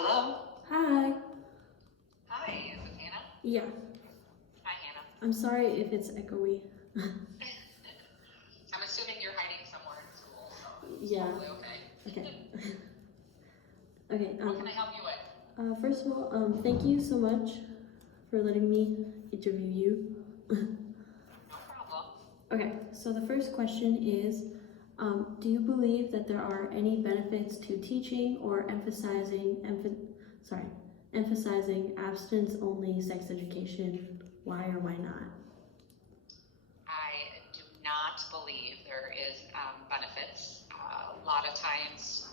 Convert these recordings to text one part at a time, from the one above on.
Hello. Hi. Hi, is this Hannah? Yeah, Hi, Hannah. I'm sorry if it's echoey. I'm assuming you're hiding somewhere in school, so it's Yeah, totally okay. okay. Okay, What can I help you with? first of all, thank you so much for letting me interview you. No problem. Okay, so the first question is, do you believe that there are any benefits to teaching or emphasizing abstinence-only sex education? Why or why not? I do not believe there is benefits. A lot of times,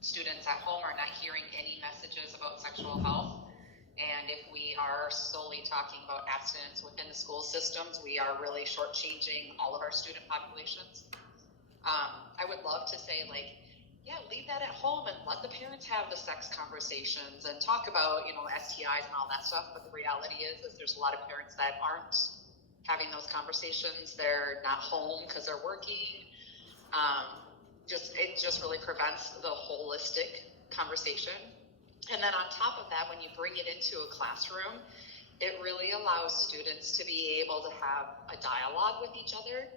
students at home are not hearing any messages about sexual health. And if we are solely talking about abstinence within the school systems, we are really shortchanging all of our student populations. I would love to say, like, yeah, leave that at home and let the parents have the sex conversations and talk about, STIs and all that stuff. But the reality is there's a lot of parents that aren't having those conversations. They're not home because they're working. It just really prevents the holistic conversation. And then on top of that, when you bring it into a classroom, it really allows students to be able to have a dialogue with each other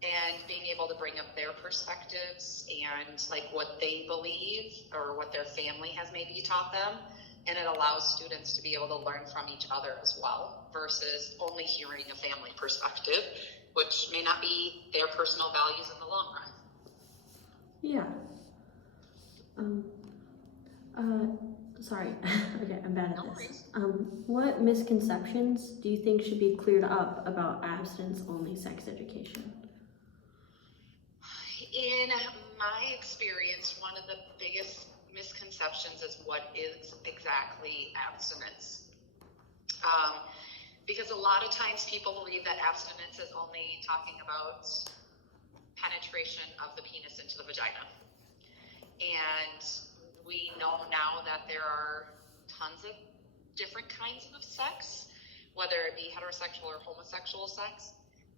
and being able to bring up their perspectives and like what they believe or what their family has maybe taught them. And it allows students to be able to learn from each other as well versus only hearing a family perspective, which may not be their personal values in the long run. Yeah. Sorry. Okay, I'm bad at No this. worries. What misconceptions do you think should be cleared up about abstinence-only sex education? In my experience, one of the biggest misconceptions is what is exactly abstinence. Because a lot of times people believe that abstinence is only talking about penetration of the penis into the vagina. And we know now that there are tons of different kinds of sex, whether it be heterosexual or homosexual sex,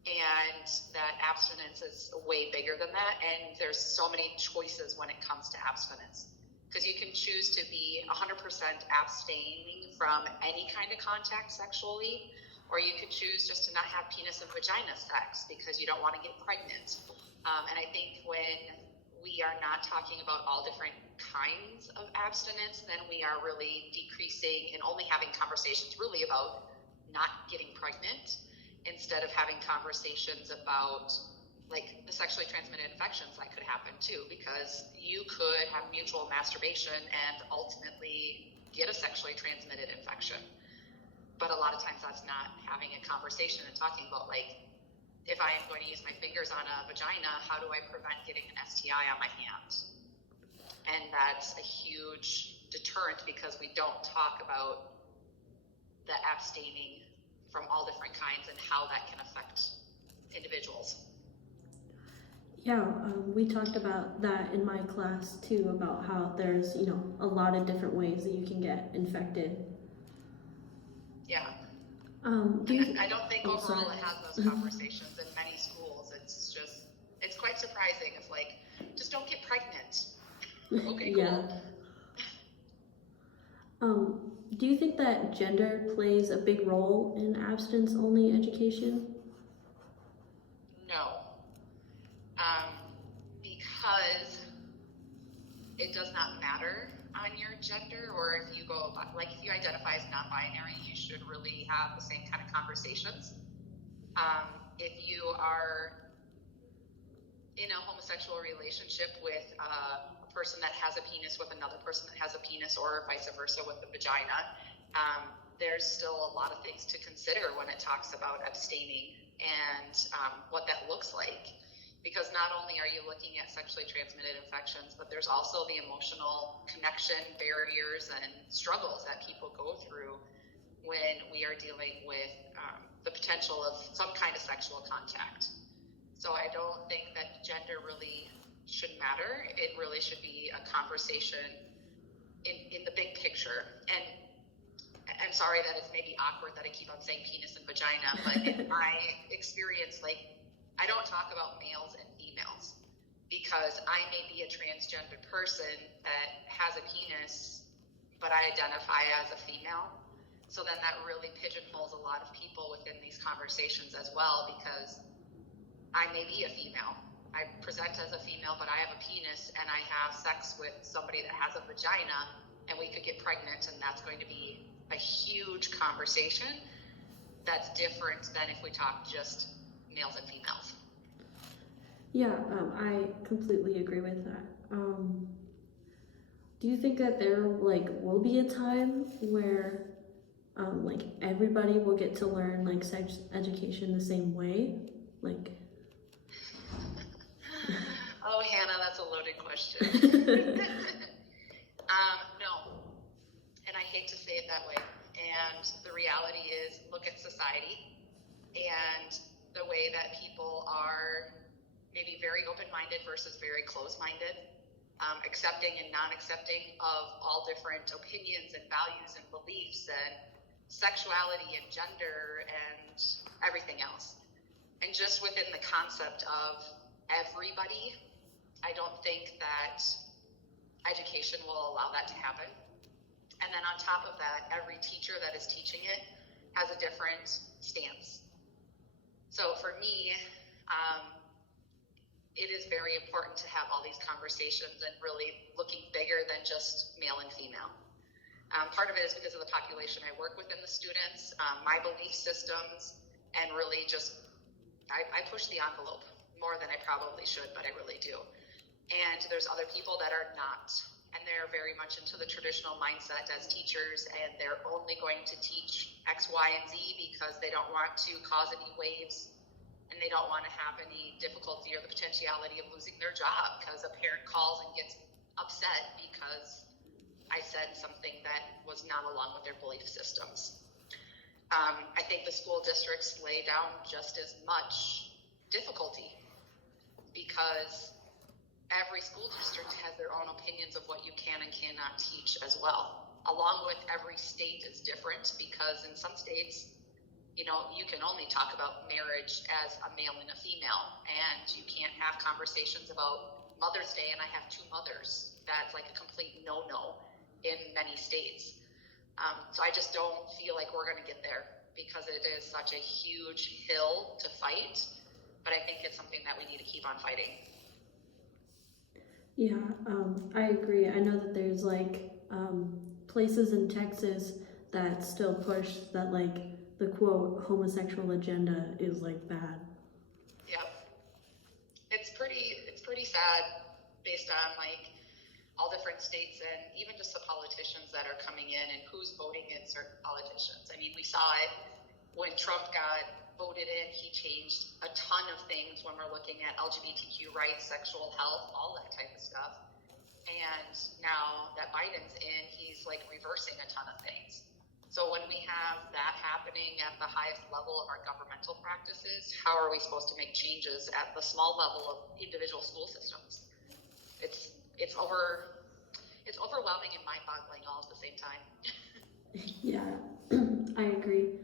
and that abstinence is way bigger than that. And there's so many choices when it comes to abstinence, because you can choose to be 100% abstaining from any kind of contact sexually, or you could choose just to not have penis and vagina sex because you don't want to get pregnant. And I think when we are not talking about all different kinds of abstinence, then we are really decreasing and only having conversations really about not getting pregnant instead of having conversations about like the sexually transmitted infections that could happen too, because you could have mutual masturbation and ultimately get a sexually transmitted infection. But a lot of times that's not having a conversation and talking about like, if I am going to use my fingers on a vagina, how do I prevent getting an STI on my hand? And that's a huge deterrent because we don't talk about the abstaining from all different kinds and how that can affect individuals. Yeah, we talked about that in my class too, about how there's, a lot of different ways that you can get infected. Yeah. I don't think oh, overall sorry. it has those conversations in many schools. It's quite surprising. It's like, just don't get pregnant. Okay, cool. Yeah. Do you think that gender plays a big role in abstinence-only education? No. Because it does not matter on your gender, or if you go about, like if you identify as non-binary, you should really have the same kind of conversations. If you are in a homosexual relationship with a person that has a penis with another person that has a penis, or vice versa with the vagina, there's still a lot of things to consider when it talks about abstaining and what that looks like. Because not only are you looking at sexually transmitted infections, but there's also the emotional connection barriers and struggles that people go through when we are dealing with the potential of some kind of sexual contact. So I don't think that gender really should matter. It really should be a conversation in the big picture. And I'm sorry that it's maybe awkward that I keep on saying penis and vagina, but in my experience, like, I don't talk about males and females because I may be a transgender person that has a penis but I identify as a female. So then that really pigeonholes a lot of people within these conversations as well, because I may be a female. I present as a female, but I have a penis and I have sex with somebody that has a vagina, and we could get pregnant, and that's going to be a huge conversation that's different than if we talk just males and females. Yeah, I completely agree with that. Do you think that there will be a time where everybody will get to learn sex education the same way? Oh, Hannah, that's a loaded question. No, and I hate to say it that way. And the reality is, look at society and the way that people are maybe very open-minded versus very closed-minded, accepting and non-accepting of all different opinions and values and beliefs and sexuality and gender and everything else. And just within the concept of everybody, I don't think that education will allow that to happen. And then on top of that, every teacher that is teaching it has a different stance. So for me, it is very important to have all these conversations and really looking bigger than just male and female. Part of it is because of the population I work with and the students, my belief systems, and really just, I push the envelope more than I probably should, but I really do. And there's other people that are not, and they're very much into the traditional mindset as teachers, and they're only going to teach X, Y, and Z because they don't want to cause any waves, and they don't want to have any difficulty or the potentiality of losing their job because a parent calls and gets upset because I said something that was not along with their belief systems. I think the school districts lay down just as much difficulty because every school district has their own opinions of what you can and cannot teach as well. Along with every state is different because in some states, you can only talk about marriage as a male and a female, and you can't have conversations about Mother's Day and I have two mothers. That's like a complete no-no in many states. So I just don't feel like we're going to get there because it is such a huge hill to fight, but I think it's something that we need to keep on fighting. Yeah, I agree. I know that there's places in Texas that still push that the quote homosexual agenda is bad. Yeah, it's pretty sad based on all different states and even just the politicians that are coming in and who's voting in certain politicians. I mean, we saw it when Trump got voted in. He changed a ton of things when we're looking at LGBTQ rights, sexual health, all that type of stuff. And now that Biden's in, he's reversing a ton of things. So when we have that happening at the highest level of our governmental practices, how are we supposed to make changes at the small level of individual school systems? It's overwhelming and mind-boggling all at the same time. Yeah, I agree.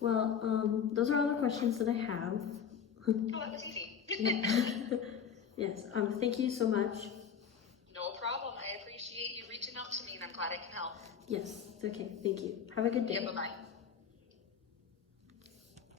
Well, those are all the questions that I have. Oh, that was easy. Yes. Thank you so much. No problem. I appreciate you reaching out to me, and I'm glad I can help. Yes. Okay. Thank you. Have a good day. Yeah. Bye-bye.